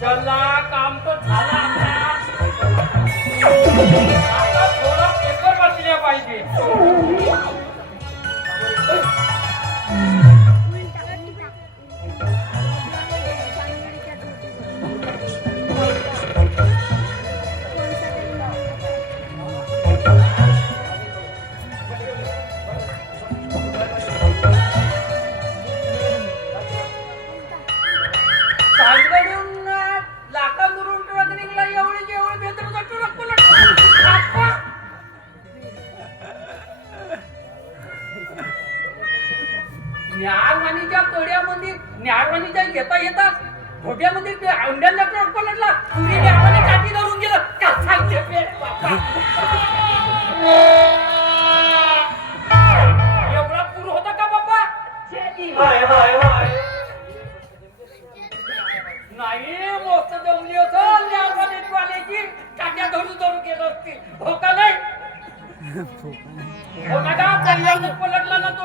चला काम तो झाला आता थोडा पेपर वाचल्या पाहिजे. न्यारवाणीच्या तोड्यामध्ये न्यारवाणीच्या येता येता धोट्यामध्ये अंड्याला पलटला. पुरी न्यारवाणी काठी धरून गेलं. का सांगते एवढा पूर होता का बाप्पा? नाही मस्त जमली असं न्यारवाणीवाल्याची काट्या धरून धरून गेलं असतील. हो का नाही? पलटला ना तो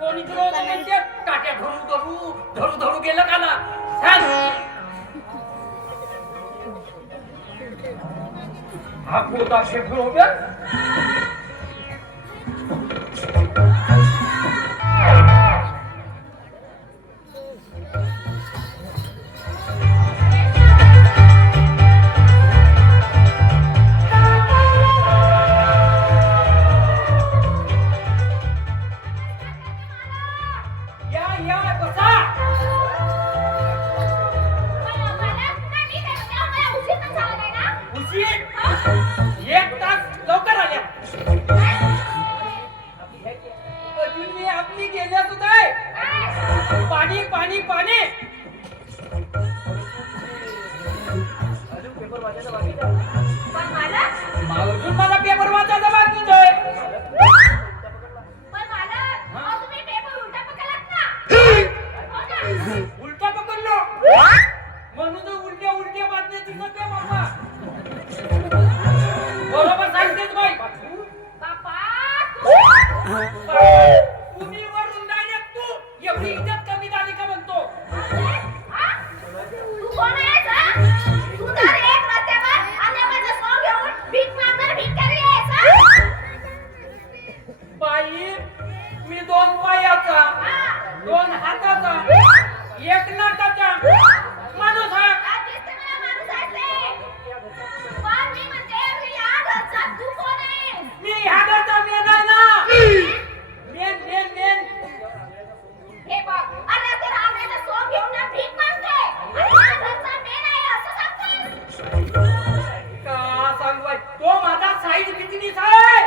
कोणी म्हणजे काट्या धरू धरू गेलं का ना. हा पोता शेपूर होत्या. पाणी पाणी पाणी अजून मला पेपर वाचायचा बाकी आहे. उलटा पकडलो म्हणून तर उलट्या उलट्या बातम्या दिसत आहे बाबा. बरोबर सांगतेच बाई. तुम्ही वरून डायरेक्ट तू एवढी इज्जत कमी झाली का म्हणतो. बाई मी 2 पायाचा 2 हाताचा 1 नाकाचा माणूस आहे. मी ह्या घरचा मेन आहे ना. मेन मेन मेन का सांगू बाई. तो माझा साईड बिजनेस आहे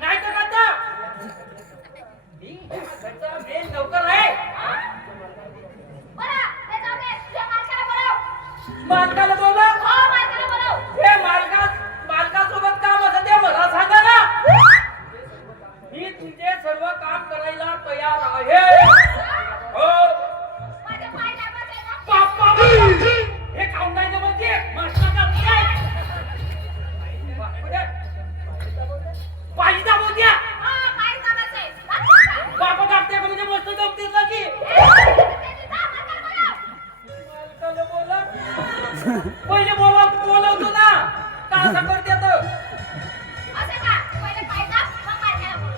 नाही तर आता मी घरचा मेन नौकर आहे. मालकाला बोला. हे मालकासोबत काम असं ते मला सांगा ना. मी तुझे सर्व काम करायला तयार आहे. हो हे काम नाही म्हणजे मास्टरचा पाहिजे बोलत्या बापा काढते म्हणजे मस्त जमते ना की. मालकाला बोला. पहिले बोलवतो ना का असं करते तर. असं का पहिले पाहिजे मग मालकाला बोल.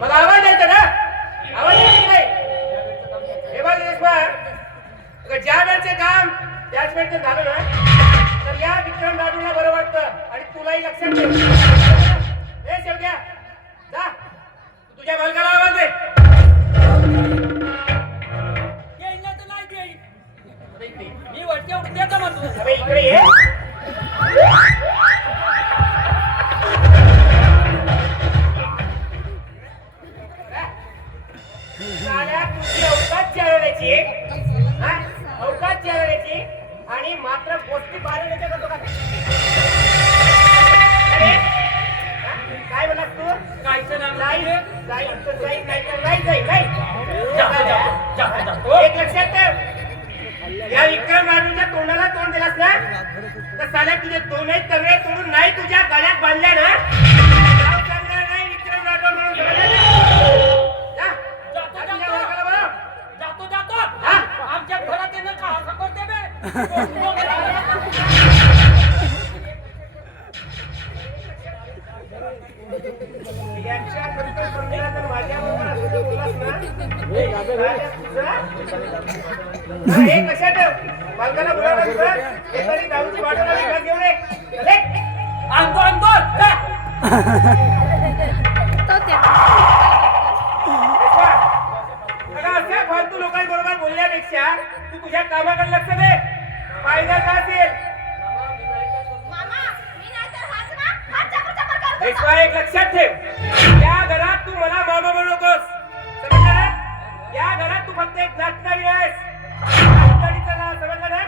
मग आवाज द्यायचा ना, आवाज द्यायचा नाही. हे बघ रेश्मा, ज्या वेळचे काम त्याच वेळचं झालं ना, तर या विक्रम राठोडला बरं वाटतं आणि तुलाही लक्षात ठेव. हे शेवट्या जा, तुझ्या बालकाला आवाज दे. येईल ना तर नाही देईल. मी वरती उठते देतो म्हणतो. अबे इकडे ये. साल्या तुझी अवकाश चालवण्याची, हा? अवकाश चालवण्याची आणि मात्र गोष्टी बाळगण्याच्या करतो का? अरे, हा? काय बोलास तू? कायचं नाव जाईल, नाही. जाईल तर जाईल, नाही तर नाही जाईल, नाही. जातो. एक लक्षात ठेव, या विक्रम राठोडच्या तोंडाला तोंड दिलास ना, तर साल्या तुझे दोनही तगडे तोडून नाही तुझ्या गळ्यात बांधल्या ना, नाव सांगणार नाही विक्रम राठोड म्हणून. समजलं ना? जा. जातो. हा? आमच्या घरात येणं का असं करते बे? याच्या नंतर समजा तर माझ्याबरोबर असं बोललास ना, एक लक्षात ठेव, बालकाला बोलावलं तुझं, एखादी दारूची बॉटल आणि ग्लास घेऊन ये. चले. आणतो. जा. रेश्मा, अगं अशा फालतू लोकांबरोबर बोलण्यापेक्षा तू तुझ्या कामाकडे लक्ष दे. फायदा का असेल? रेश्मा, एक लक्षात ठेव, या घरात तू मला मामा म्हणू नकोस. समजलं ना? या घरात तू फक्त एक नाचणारी आहेस. नाचणारीचं नाव समजलं ना?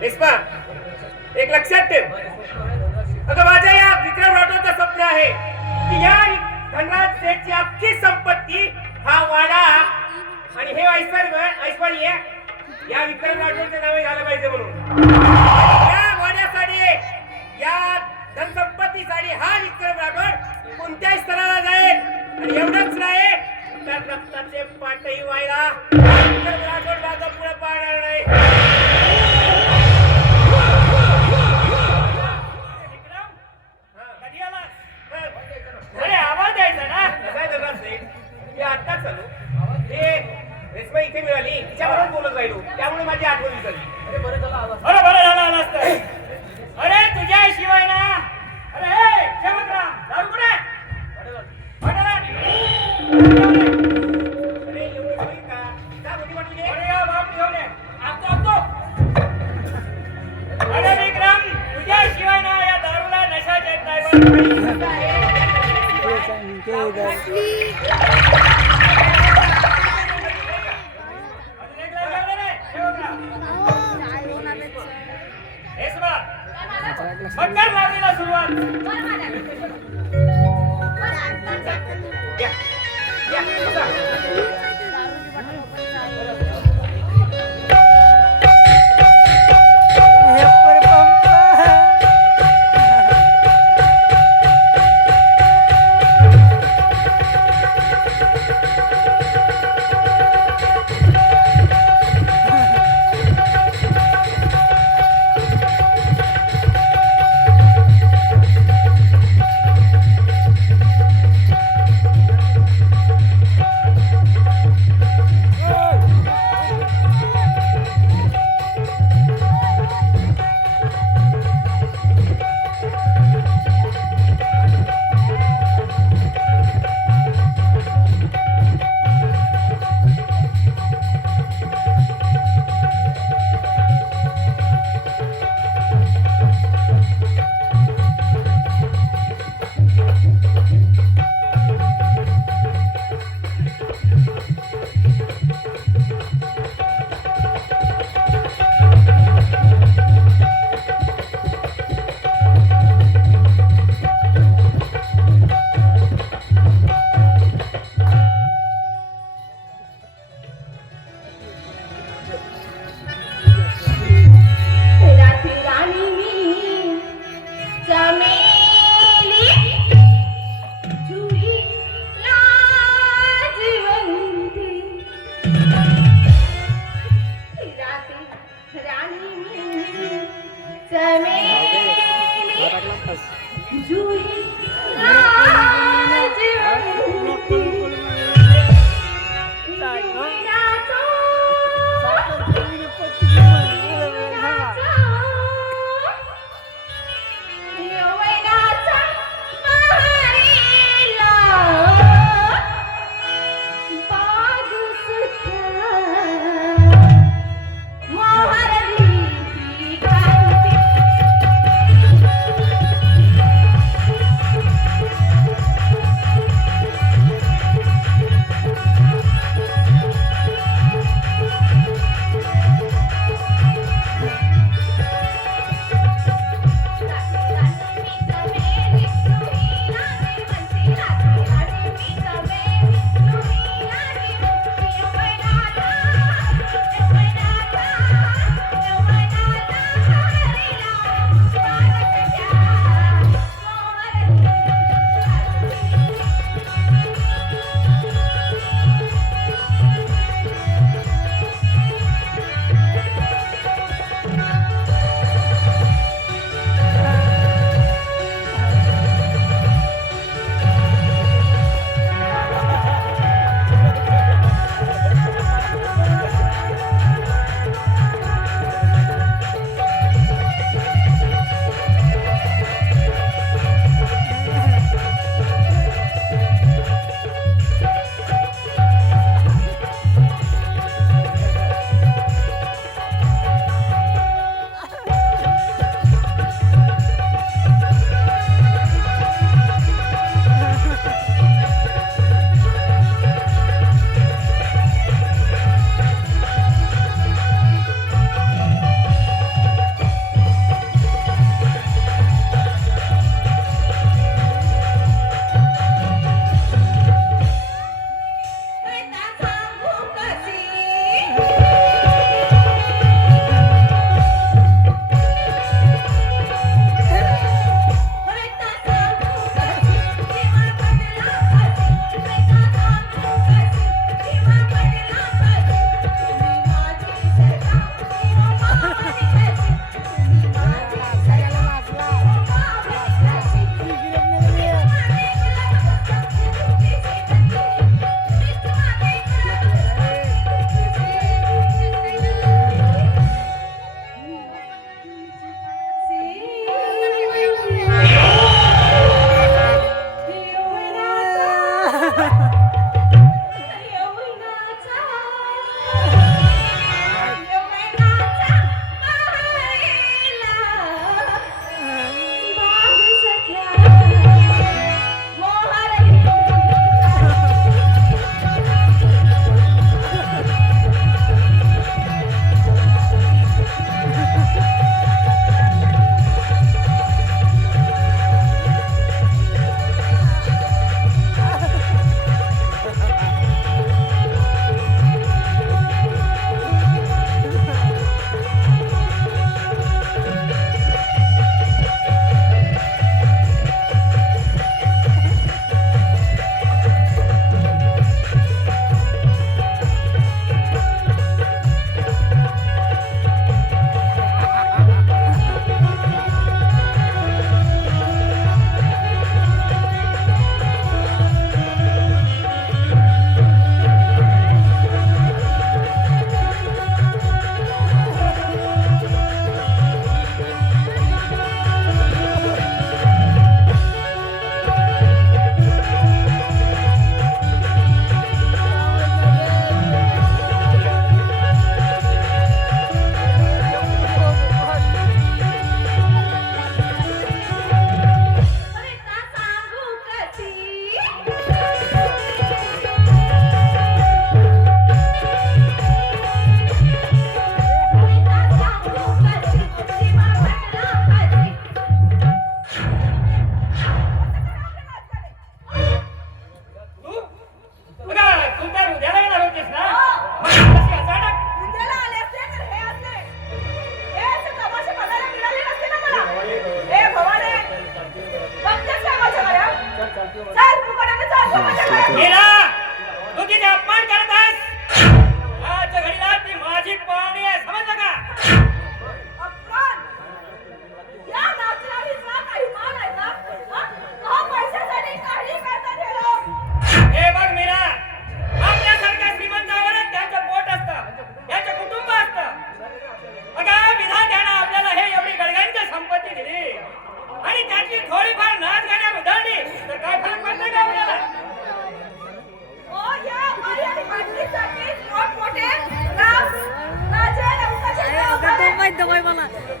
रेश्मा, एक लक्षात ठेव, अगं माझ्या या विक्रम राठोडचं स्वप्न आहे की या धनराज सेठची अख्खी संपत्ती, हा वाडा आणि हे ऐश्वर्य या विक्रम राठोडच्या नावे झालं पाहिजे म्हणून. या वाड्यासाठी, या धनसंपत्तीसाठी हा विक्रम राठोड कोणत्याही स्तराला जाईल. आणि एवढंच नाही तर रक्ताचे पाटही व्हायला विक्रम राठोड माझं पुढे पाहणार नाही. विक्रम, कधी आलास? अरे आवाज द्यायचा ना. काय दरबार सेठ, मी आत्ताच आलो. हे रेश्मा इथे मिळाली, तिच्याबरोबर बोलत राहिलो, त्यामुळे माझी आठवण झाली. बरं झालं आलास तर. अरे तुझ्याशिवाय ना. अरे हे शेवटराम, दारू कुठे? अरे एवढी होईल का? जा मोठी बॉटल घे. अरे या बाप घेऊन ये. आणतो. अरे विक्रम, तुझ्याशिवाय ना या दारूला नशा येत नाही बरं. अजून एक ग्लास घेऊन ये रे, शेवटराम. हे सुभा, पटकन लागलीला सुरुवात. या, या, बसा. जुई राजवंती राजा यवनाचा महारीला बाजू सुद्धा मोहरली ती क्रांती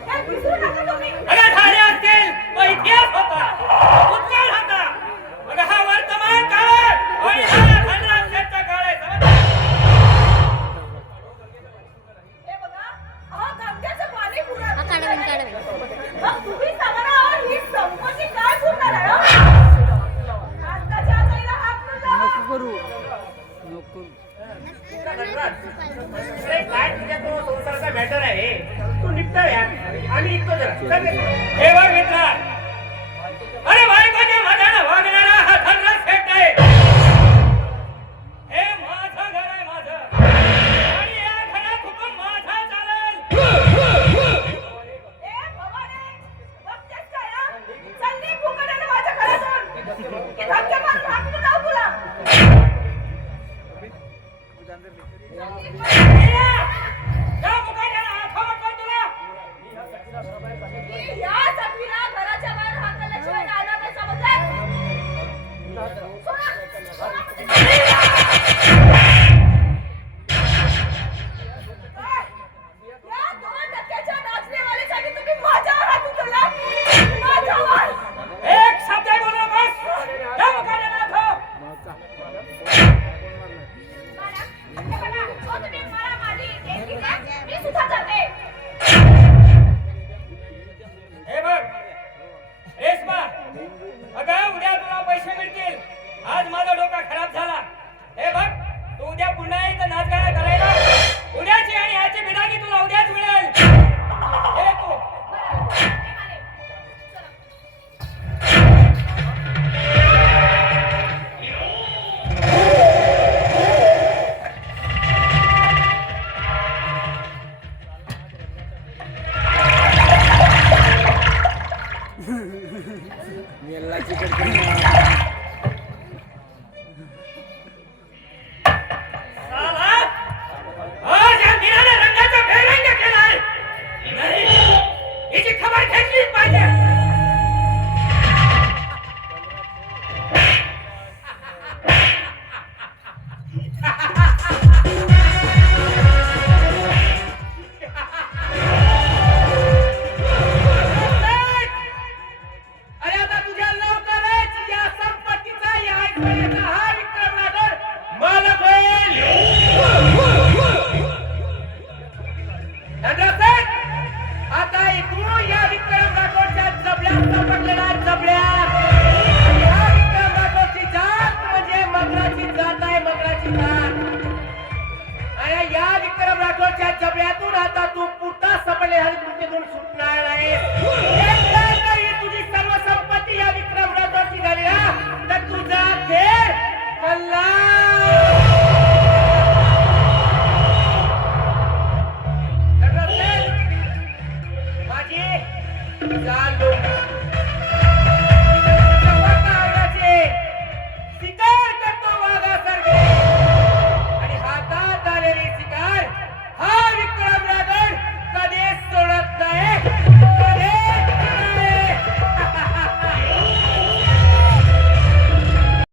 काय विसरू नका तुम्ही. अगं झाले असतील तो इतिहास होता, भूतकाळ होता. अगं हा वर्तमान काळ आहे आणि हा धनराज शेठचा काळ आहे. समजलं? हे बघा, अहो गंग्याचं पाणी पुरत काढावे काढावे मग तुम्ही सांगा ना, अहो, ही संपत्ती काय पुरणार आहे, हो? आत्ताच्या आजाईला हात न लावा. अरे काय तुझ्या तो संसाराचा मॅटर आहे, तू निघतो यार, आम्ही निघतो जरा. चल रे. हे बघ मित्रा, अरे बायकोच्या मधानं वागणारा हा धनराज शेठ आहे. हे माझं घर आहे, माझं, आणि या घरात हुकूम माझा चालेल. ए भवाने, बघतेस काय, हा? चल निघ फुकटाने माझ्या घरातून. की धक्के मारून हाकून जाऊ तुला. जा मुकाट्याला हात खावत तुला. की या सखीला घराच्या बाहेर हाकलल्याशिवाय जाणार नाही, समजलं? सोडा, सोडा म्हणजे काय? या 2% नाचणेवालीसाठी तुम्ही माझ्यावर हात उचलला? माझ्यावर? एक शब्द बोलू बस. जा मुकाट्याला हात खाव. मला, हे बघा, हो तुम्ही मला माझी देणगी द्या, मी सुद्धा जाते. हे बघ रेश्मा, अगं उद्या तुला पैसे मिळतील. आज माझा डोका खराब झाला. हे बघ, तू उद्या पुन्हा इथं नाचगाणं करायला, उद्याची आणि याची बिदागी तुला उद्याच मिळेल. हे तू हे माने, चला. मी अल्लाची करते